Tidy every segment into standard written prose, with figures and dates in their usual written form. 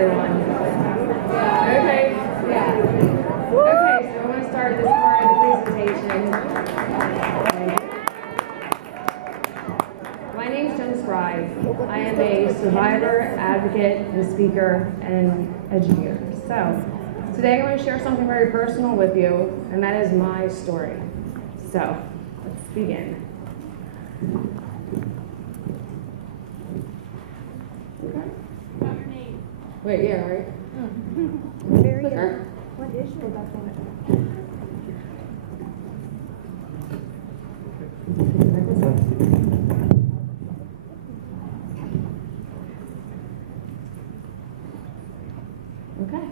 everyone. Okay, yeah. Okay, so I'm going to start this part of the presentation. My name is Spry. I am a survivor, advocate, and speaker, and educator. So, today I'm going to share something very personal with you, and that is my story. So, let's begin. Wait, yeah, right? Very Clicker. What is your document? Okay.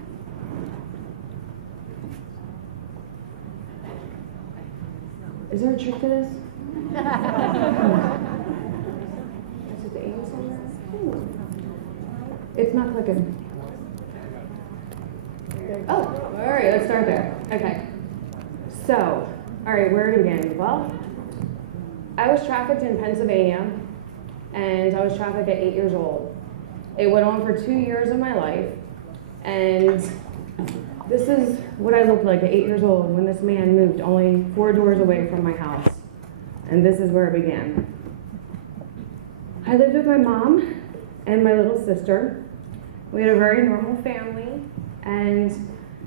Is there a trick to this? Is it the aim somewhere? It's not clicking. Oh, all right, let's start there. Okay. So, all right, where to begin? Well, I was trafficked in Pennsylvania, and I was trafficked at 8 years old. It went on for 2 years of my life, and this is what I looked like at 8 years old when this man moved only 4 doors away from my house. And this is where it began. I lived with my mom and my little sister. We had a very normal family, and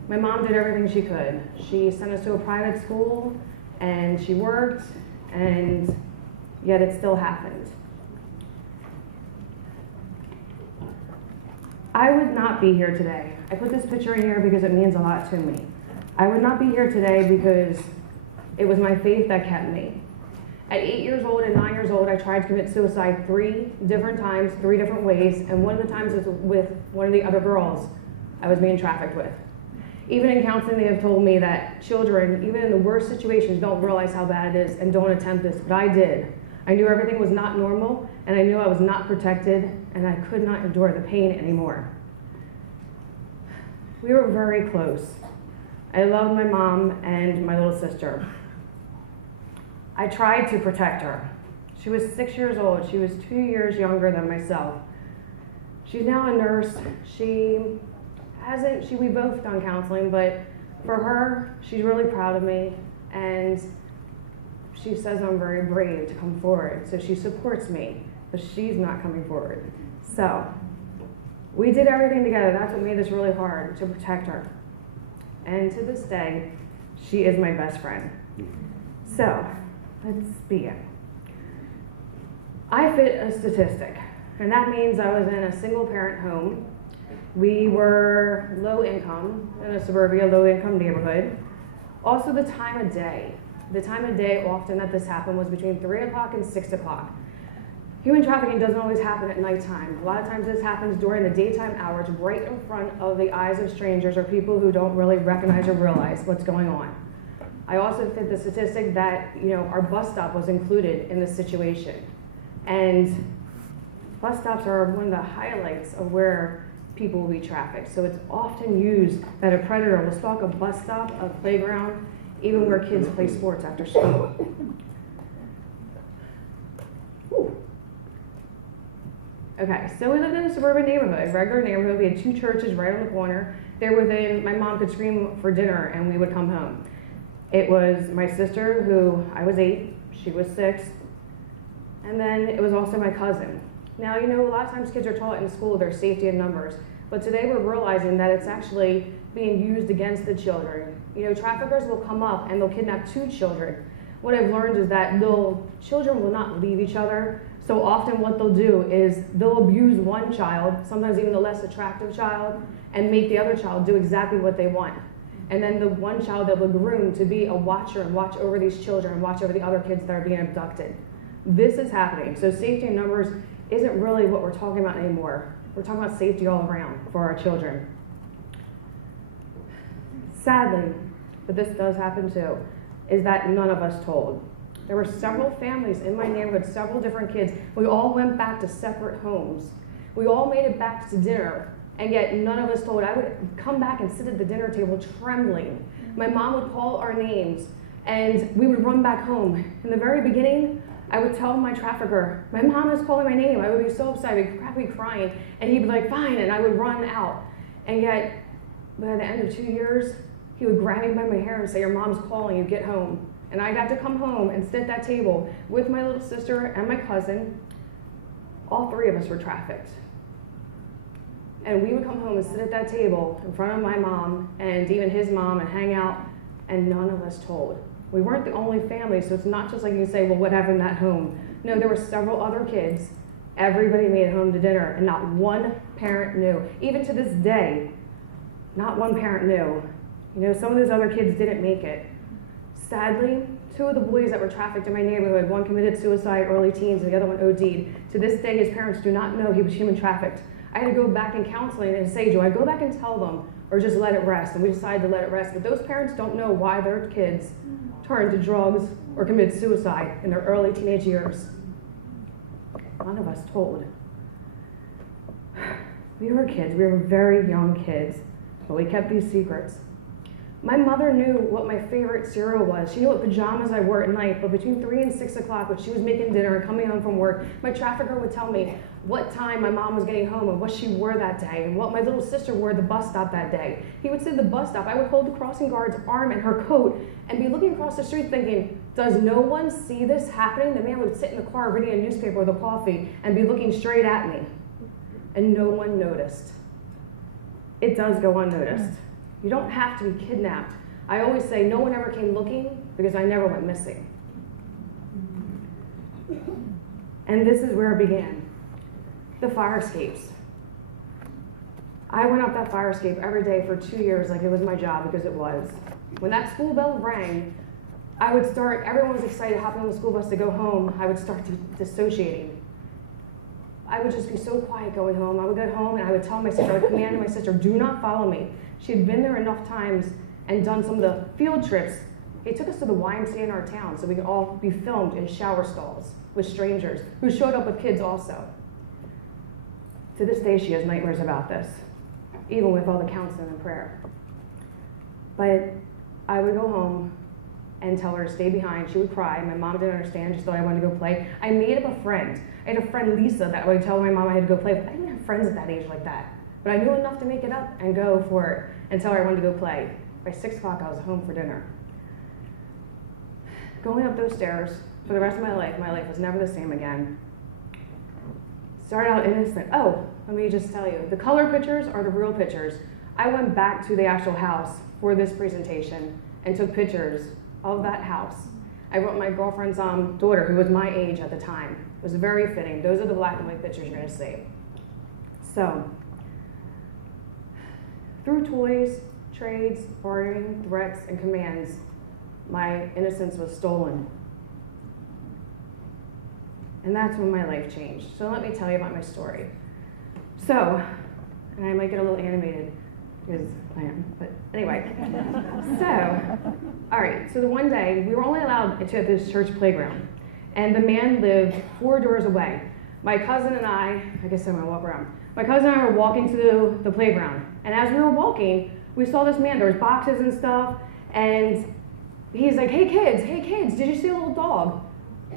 my mom did everything she could. She sent us to a private school, and she worked, and yet it still happened. I would not be here today. I put this picture in here because it means a lot to me. I would not be here today because it was my faith that kept me. At 8 years old and 9 years old, I tried to commit suicide 3 different times, 3 different ways, and one of the times was with one of the other girls I was being trafficked with. Even in counseling, they have told me that children, even in the worst situations, don't realize how bad it is and don't attempt this, but I did. I knew everything was not normal, and I knew I was not protected, and I could not endure the pain anymore. We were very close. I loved my mom and my little sister. I tried to protect her. She was 6 years old. She was 2 years younger than myself. She's now a nurse. We've both done counseling, but for her, she's really proud of me, and she says I'm very brave to come forward. So she supports me, but she's not coming forward. So we did everything together. That's what made this really hard, to protect her. And to this day, she is my best friend. So let's begin. I fit a statistic, and that means I was in a single parent home. We were low income in a suburbia, low income neighborhood. Also the time of day. The time of day often that this happened was between 3 o'clock and 6 o'clock. Human trafficking doesn't always happen at nighttime. A lot of times this happens during the daytime hours, right in front of the eyes of strangers or people who don't really recognize or realize what's going on. I also fit the statistic that, our bus stop was included in this situation. And bus stops are one of the highlights of where people will be trafficked. So it's often used that a predator will stalk a bus stop, a playground, even where kids play sports after school. Okay, so we lived in a suburban neighborhood, regular neighborhood. We had 2 churches right on the corner. They're within, my mom could scream for dinner and we would come home. It was my sister, who I was 8, she was 6, and then it was also my cousin. Now, a lot of times kids are taught in school there's safety in numbers, but today we're realizing that it's actually being used against the children. Traffickers will come up and they'll kidnap 2 children. What I've learned is that children will not leave each other, so often what they'll do is they'll abuse one child, sometimes even the less attractive child, and make the other child do exactly what they want. And then the one child that will groom to be a watcher and watch over these children and watch over the other kids that are being abducted. This is happening. So safety in numbers isn't really what we're talking about anymore. We're talking about safety all around for our children. Sadly, but this does happen too, is that none of us told. There were several families in my neighborhood, several different kids. We all went back to separate homes. We all made it back to dinner, and yet none of us told. I would come back and sit at the dinner table trembling. My mom would call our names, and we would run back home. In the very beginning, I would tell my trafficker, my mom is calling my name. I would be so upset, I'd be crying, and he'd be like, fine, and I would run out. And yet, by the end of 2 years, he would grab me by my hair and say, your mom's calling you, get home. And I'd have to come home and sit at that table with my little sister and my cousin. All three of us were trafficked. And we would come home and sit at that table in front of my mom and even his mom and hang out, and none of us told. We weren't the only family, so it's not just like you say, well, what happened at home? No, there were several other kids. Everybody made it home to dinner, and not one parent knew. Even to this day, not one parent knew. You know, some of those other kids didn't make it. Sadly, 2 of the boys that were trafficked in my neighborhood, one committed suicide, early teens, and the other one OD'd. To this day, his parents do not know he was human trafficked. I had to go back in counseling and say, do I go back and tell them or just let it rest? And we decided to let it rest. But those parents don't know why their kids turned to drugs or committed suicide in their early teenage years. None of us told. We were kids. We were very young kids, but we kept these secrets. My mother knew what my favorite cereal was. She knew what pajamas I wore at night, but between 3 and 6 o'clock when she was making dinner and coming home from work, my trafficker would tell me what time my mom was getting home and what she wore that day and what my little sister wore at the bus stop that day. He would sit at the bus stop. I would hold the crossing guard's arm and her coat and be looking across the street thinking, does no one see this happening? The man would sit in the car reading a newspaper with a coffee and be looking straight at me. And no one noticed. It does go unnoticed. You don't have to be kidnapped. I always say no one ever came looking because I never went missing. And this is where it began. The fire escapes. I went up that fire escape every day for 2 years like it was my job, because it was. When that school bell rang, I would start, everyone was excited hopping on the school bus to go home. I would start dissociating. I would just be so quiet going home. I would get home and I would tell my sister, I would command my sister, do not follow me. She had been there enough times and done some of the field trips. They took us to the YMCA in our town so we could all be filmed in shower stalls with strangers who showed up with kids also. To this day, she has nightmares about this, even with all the counseling and prayer. But I would go home and tell her to stay behind. She would cry. My mom didn't understand, just thought I wanted to go play. I made up a friend. I had a friend, Lisa, that I would tell my mom I had to go play, but I didn't have friends at that age like that. But I knew enough to make it up and go for it and tell her I wanted to go play. By 6 o'clock, I was home for dinner. Going up those stairs for the rest of my life was never the same again. Started out innocent. Oh, let me just tell you, the color pictures are the real pictures. I went back to the actual house for this presentation and took pictures of that house. I wrote my girlfriend's daughter, who was my age at the time. It was very fitting. Those are the black and white pictures you're gonna see. So, through toys, trades, bargaining, threats, and commands, my innocence was stolen. And that's when my life changed. So let me tell you about my story. So, and I might get a little animated because I am, but anyway. So, all right, so the one day, we were only allowed into this church playground, and the man lived 4 doors away. My cousin and I guess I'm gonna walk around. My cousin and I were walking to the playground, and as we were walking, we saw this man. There was boxes and stuff, and he's like, hey kids, did you see a little dog?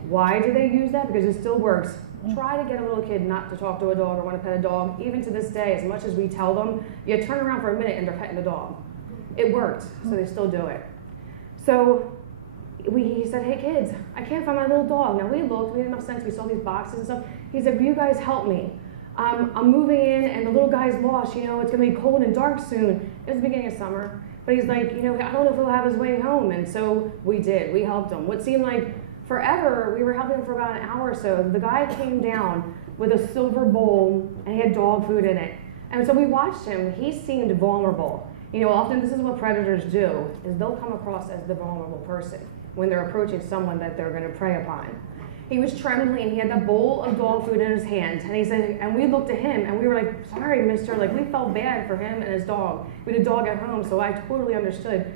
Why do they use that? Because it still works. Try to get a little kid not to talk to a dog or want to pet a dog. Even to this day, as much as we tell them, you turn around for a minute and they're petting the dog. It worked, so they still do it. So he said, hey kids, I can't find my little dog. Now we looked, we had enough sense, we saw these boxes and stuff. He said, will you guys help me? I'm moving in and the little guy's lost, you know, it's gonna be cold and dark soon. It was the beginning of summer. But he's like, you know, I don't know if he'll have his way home. And so we did, we helped him. What seemed like forever, we were helping him for about an hour or so. The guy came down with a silver bowl and he had dog food in it. And so we watched him, he seemed vulnerable. You know, often this is what predators do, is they'll come across as the vulnerable person when they're approaching someone that they're gonna prey upon. He was trembling, he had the bowl of dog food in his hand, and he said, and we looked at him and we were like, sorry mister, like we felt bad for him and his dog. We had a dog at home, so I totally understood.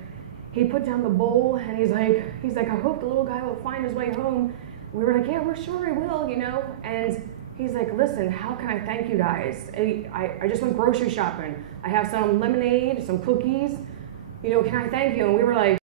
He put down the bowl and he's like, I hope the little guy will find his way home. We were like, yeah, we're sure he will, you know? And he's like, listen, how can I thank you guys? I just went grocery shopping. I have some lemonade, some cookies. You know, can I thank you? And we were like,